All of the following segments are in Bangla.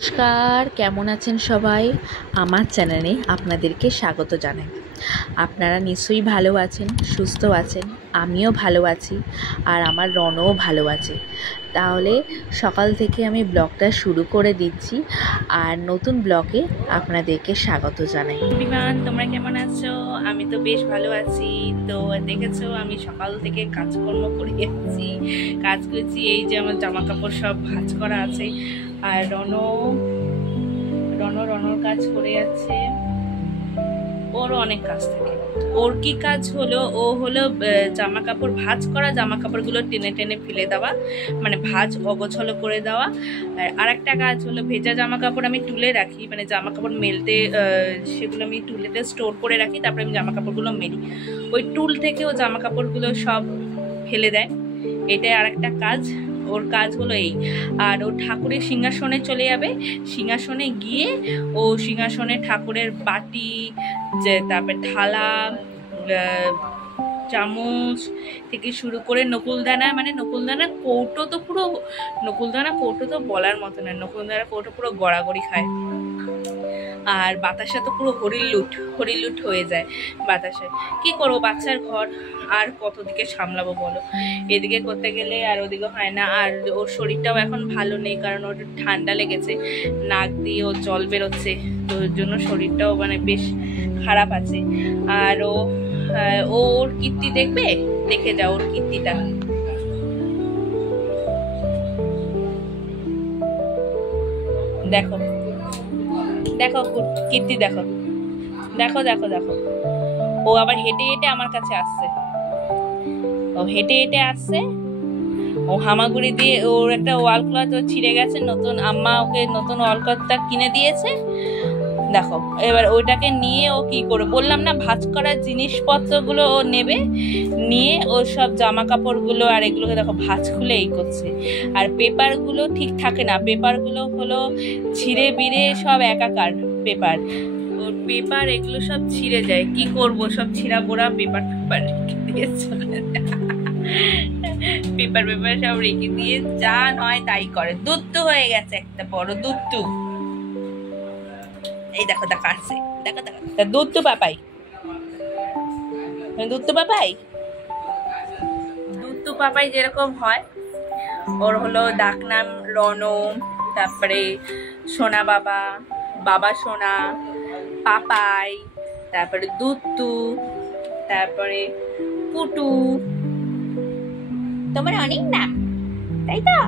নমস্কার, কেমন আছেন সবাই? আমার চ্যানেলে আপনাদেরকে স্বাগত জানাই। আপনারা নিশ্চয়ই ভালো আছেন, সুস্থ আছেন, আমিও ভালো আছি, আর আমার রনও ভালো আছে। তাহলে সকাল থেকে আমি ব্লগটা শুরু করে দিচ্ছি, আর নতুন ব্লগে আপনাদেরকে স্বাগত জানাই। বিমান, তোমরা কেমন আছো? আমি তো বেশ ভালো আছি। তো দেখেছো আমি সকাল থেকে কাজকর্ম করে এসেছি, কাজ করছি। এই যে আমার জামা কাপড় সব ভাঁজ করা আছে, আর রনর কাজ করে যাচ্ছে। ওরও অনেক কাজ থাকে। ওর কি কাজ হলো, ও হলো জামা কাপড় ভাঁজ করা, জামা কাপড়গুলো টেনে টেনে ফেলে দেওয়া, মানে ভাঁজ অগোছলো করে দেওয়া। আর একটা কাজ হলো ভেজা জামা কাপড় আমি তুলে রাখি, মানে জামা কাপড় মেলতে সেগুলো আমি টুলেতে স্টোর করে রাখি, তারপরে আমি জামা কাপড়গুলো মেলি। ওই টুল থেকে ও জামা কাপড়গুলো সব ফেলে দেয়, এটাই আর একটা কাজ। ওর কাজ হলো এই। আর ও ঠাকুরের সিংহাসনে চলে যাবে, সিংহাসনে গিয়ে ও সিংহাসনে ঠাকুরের বাটি, যে তারপরে থালা, চামচ থেকে শুরু করে নকুলদানা, মানে নকুলদানা কৌটো তো পুরো, নকুলদানা কৌটো তো বলার মতো না, নকুলদানা কৌটো পুরো গড়াগড়ি খায়। আর বাতাসা তো পুরো হরিলুট হয়ে যায় বাতাসে। কি করবো, বাচ্চার ঘর আর কত দিকে সামলাবো বলো? এদিকে করতে গেলে আর ওদিকে হয় না। আর ওর শরীরটাও এখন ভালো নেই, কারণ ওর ঠান্ডা লেগেছে, নাক দিয়ে ওর জল বেরোচ্ছে, তো ওর জন্য শরীরটাও মানে বেশ খারাপ আছে। আর ওর কীর্তি দেখবে, দেখে যাও ওর কীর্তিটা। দেখো দেখো কীর্তি, দেখো দেখো দেখো দেখো। ও আবার হেঁটে হেঁটে আমার কাছে আসছে, ও হেঁটে হেঁটে আসছে। ও হামাগুড়ি দিয়ে, ওর একটা ওয়াল ক্লথ ও ছিঁড়ে গেছে, নতুন আম্মা ওকে নতুন ওয়াল ক্লথটা কিনে দিয়েছে। দেখো এবার ওইটাকে নিয়ে ও কি করে, বললাম না ভাঁজ করার জিনিসপত্রগুলো ও নেবে, নিয়ে ও সব জামা কাপড়গুলো আর এগুলোকে দেখো ভাঁজ খুলে এই করছে। আর পেপারগুলো ঠিক থাকে না, পেপারগুলো হলো ছিঁড়ে বিড়ে সব একাকার পেপার, ওর পেপার এগুলো সব ছিঁড়ে যায়। কি করব, সব ছিঁড়া বোড়া পেপার রেখে দিয়ে চলে যায়। পেপার সব রেখে দিয়ে যা নয় তাই করে। দুত্তু হয়ে গেছে, একটা বড় দুত্তু। এই দেখো দেখো আসছে, দেখো দেখো দুত্তু পাপাই, দুত্তু পাপাই, দুত্তু পাপাই যেরকম হয়, ওর হলো ডাকনাম রনো, তারপরে সোনা বাবা, বাবা সোনা, পাপাই, তারপরে দুত্তু, তারপরে পুটু। তোমার অনেক নাম, তাই তো?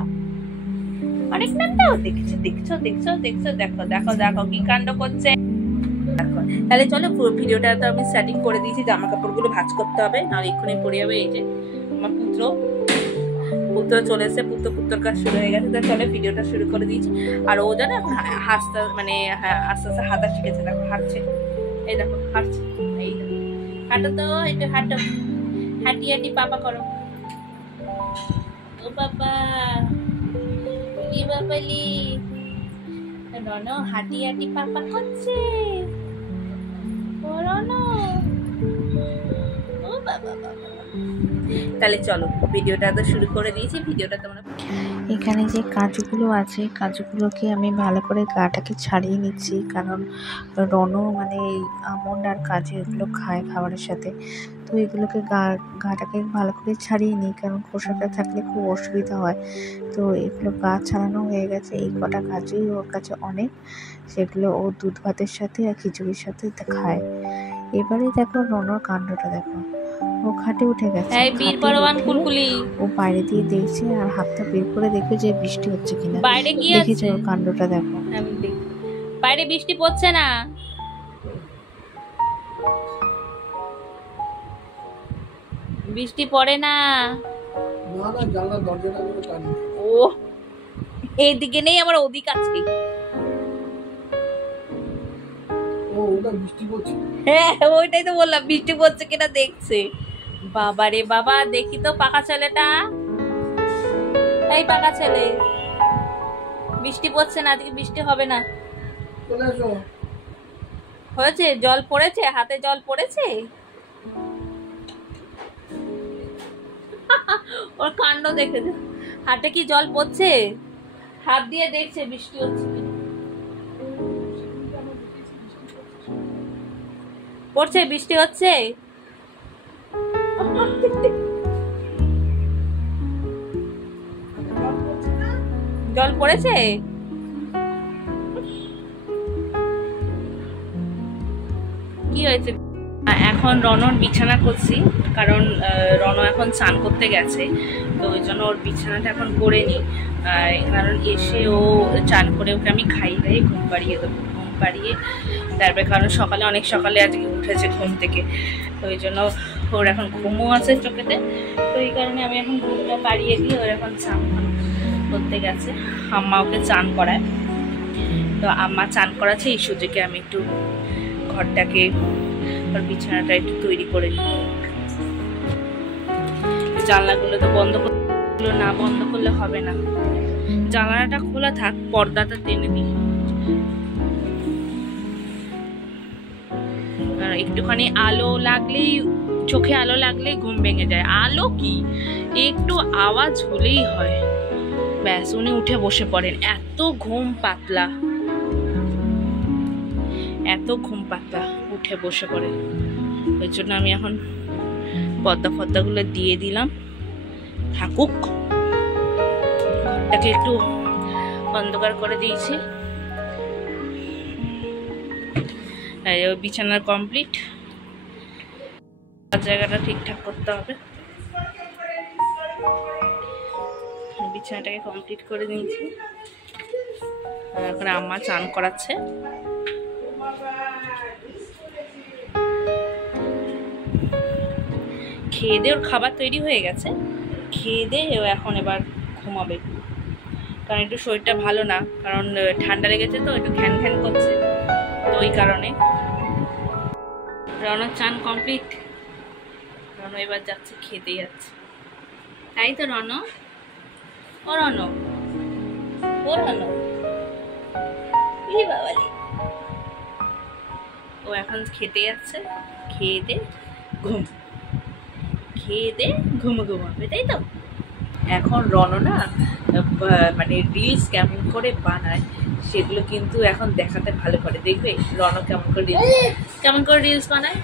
অনেক নাম তো দেখছো দেখছো দেখছো দেখছো, দেখো দেখো দেখো কি কাণ্ড করছে। দেখো তাহলে চলো, পুরো ভিডিওটা তো আমি সেটিং করে দিয়েছি, জামা কাপড়গুলো ভাঁজ করতে হবে, নাহলে এক্ষুনি পড়ে যাবে। এই যে আমার পুত্র চলে এসে, পুত্রর কাজ শুরু হয়ে গেছে। তো চলে ভিডিওটা শুরু করে দিয়েছি। আর ও জানে এখন হাসতে, মানে আস্তে আস্তে হাঁটা শিখেছে, দেখো হাঁটছে, এই দেখো হাঁটছে, এই দেখো হাঁটো তো, একটু হাঁটো, হাঁটি হাঁটি পাপা করো। ও বাবা, লি বাবালি, রনো হাঁটি হাঁটি পাপা করছে। ও রনো, ও বাবা বাবা। তাহলে চলো ভিডিওটা তো শুরু করে দিয়েছি, ভিডিওটা তোমরা। এখানে যে কাজুগুলো আছে, কাজুগুলোকে আমি ভালো করে গাটাকে ছাড়িয়ে নিচ্ছি, কারণ রনও মানে এই আমন্ড আর কাজু এগুলো খায় খাবারের সাথে। তো এগুলোকে গাটাকে ভালো করে ছাড়িয়ে নিই, কারণ খোসাটা থাকলে খুব অসুবিধা হয়। তো এগুলো গা ছাড়ানো হয়ে গেছে, এই কটা কাজুই ওর কাছে অনেক, সেগুলো ও দুধ ভাতের সাথে আর খিচুড়ির সাথে খায়। এবারে দেখো রনর কাণ্ডটা দেখো, ও খাটে উঠে গেছে, ও বাইরে দিয়ে দেখছে আর হাতটা বের করে দেখবে যে বৃষ্টি হচ্ছে কিনা। বাইরে কি দেখেছো ওর কাণ্ডটা দেখো, বাইরে বৃষ্টি পড়ছে না, বৃষ্টি পড়ে না। ও এইদিকে নেই, আমার ওদিক আছে। হ্যাঁ ওইটাই তো বললাম, বৃষ্টি পড়ছে কিনা দেখছে। বাবা রে বাবা, দেখি তো পাকা ছেলেটা, এই পাকা ছেলে, বৃষ্টি পড়ছে না, আজকে বৃষ্টি হবে না। হয়েছে, জল পড়েছে, হাতে জল পড়েছে। ওর কাণ্ড দেখে, হাতে কি জল পড়ছে, হাত দিয়ে দেখছে বৃষ্টি হচ্ছে কিনা। পড়ছে, বৃষ্টি হচ্ছে। জল পড়েছে। কি হয়েছে? এখন রনর বিছানা করছি, কারণ রন এখন স্নান করতে গেছে, তো ওই জন্য ওর বিছানাটা এখন করে নিই। কারণ এসে ও চান করে ওকে আমি খাইয়ে ঘুম পাড়িয়ে দেবো, ঘুম পাড়িয়ে তারপরে, কারণ সকালে অনেক সকালে আজকে উঠেছে ঘুম থেকে, তো ওই জন্য ওর এখন ঘুমও আছে চোখেতে, তো এই কারণে আমি এখন ঘুমটা পাড়িয়ে দিই। ওর এখন চান করতে গেছে, আম্মা ওকে চান করায়, তো আম্মা চান করাচ্ছে, এই সুযোগে আমি একটু ঘরটাকে, ওর বিছানাটা একটু তৈরি করে নিই। জানলাগুলো তো বন্ধ করলে, না বন্ধ করলে হবে না, জানলাটা খোলা থাক, পর্দাটা টেনে দিই। একটুখানি আলো লাগলেই, চোখে আলো লাগলেই ঘুম ভেঙে যায়। আলো কি, একটু আওয়াজ হলেই হয়, ব্যাস উনি উঠে বসে পড়েন। এত ঘুম পাতলা, এত ঘুম পাতলা, উঠে বসে পড়ে। ওই জন্য আমি এখন পর্দা ফর্দাগুলো দিয়ে দিলাম, থাকুক। ঘরটাকে একটু অন্ধকার করে দিয়েছি। বিছানার কমপ্লিট, জায়গাটা ঠিকঠাক করতে হবে। বিছানাটাকে কমপ্লিট করে দিয়েছি। এখন আম্মা চান করাচ্ছে। খেয়ে দিয়ে ওর খাবার তৈরি হয়ে গেছে, খেয়ে দিয়ে ও এখন এবার ঘুমাবে, কারণ একটু শরীরটা ভালো না, কারণ ঠান্ডা লেগেছে, তো একটু ঘ্যান ঘ্যান করছে, তো ওই কারণে। রনর চান কমপ্লিট, রন এবার যাচ্ছে, খেতে যাচ্ছে, তাই তো রন? ও রন, ও রন, বাবালি, ও এখন খেতে যাচ্ছে, খেয়ে দে ঘুম, খেয়ে দে ঘুমাবে, তাই তো? এখন রন না মানে রিলস কেমন করে বানায় সেগুলো কিন্তু এখন দেখাতে ভালো করে, দেখবে রন কেমন করে রিলস বানায়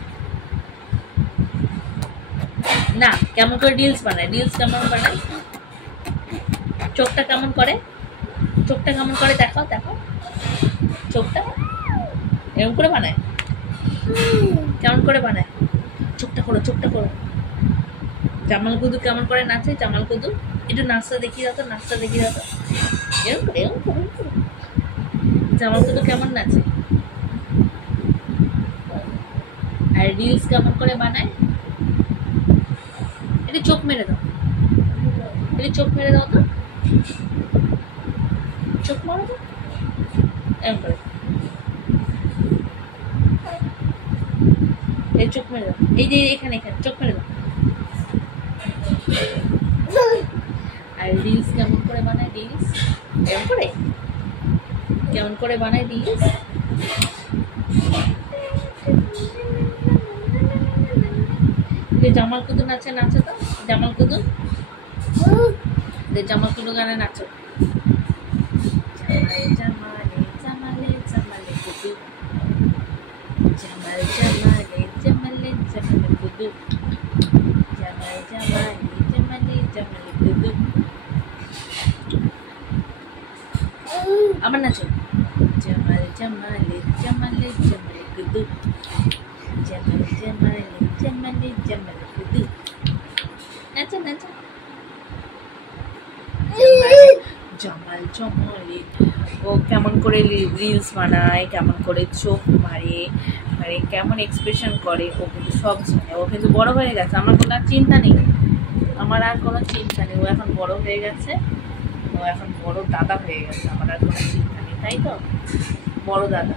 না, কেমন করে রিলস বানায়, রিলস কেমন বানায়, চোখটা কেমন করে, চোখটা কেমন করে দেখাও, দেখো চোখটা এরকম করে বানায়, কেমন করে বানায়, চোখটা করো, চোখটা করো। জামাল কুদু কেমন করে নাচে, জামাল কুদু একটু নাচটা দেখিয়ে দাও তো, নাচটা দেখিয়ে দাও তো, এরকম করে, এরকম করে, জামাল কুদু কেমন নাচে। আর রিলস কেমন করে বানায়, এটা চোখ মেরে দাও, এটা চোখ মেরে দাও তো, চোখ মারো তো, এরকম করে, এই চোখ মেরে দাও, এই যে এখানে এখানে চোখ মেরে দাও। আর রিলস কেমন করে বানায়, রিলস এরকম করে, কেমন করে বানায় রিলস, জামাল কুদু নাচে, নাচে তো জামাল কুদু, জামাল কুদু গানে নাচো, জামালে জামালে জামালে Kudu, Jamal জামালে জামালে জামালে Kudu, Jamal জামালে জামালে জামালে Kudu, আমার নাচো, জামাল জামালে জামালে জামালে কুদু, জামাল জামালে জামালে জামালে কুদু, নাচো নাচো, জামাল জামালে। ও কেমন করে রিলস বানায়, কেমন করে চোখ মারে, মানে কেমন এক্সপ্রেশন করে, ও কিন্তু সব জানে। ও কিন্তু বড় হয়ে গেছে, আমার কোনো চিন্তা নেই, আমার আর কোনো চিন্তা নেই, ও এখন বড় হয়ে গেছে, ও এখন বড় দাদা হয়ে গেছে, আমার আর কোনো চিন্তা নেই, তাই তো? বড় দাদা।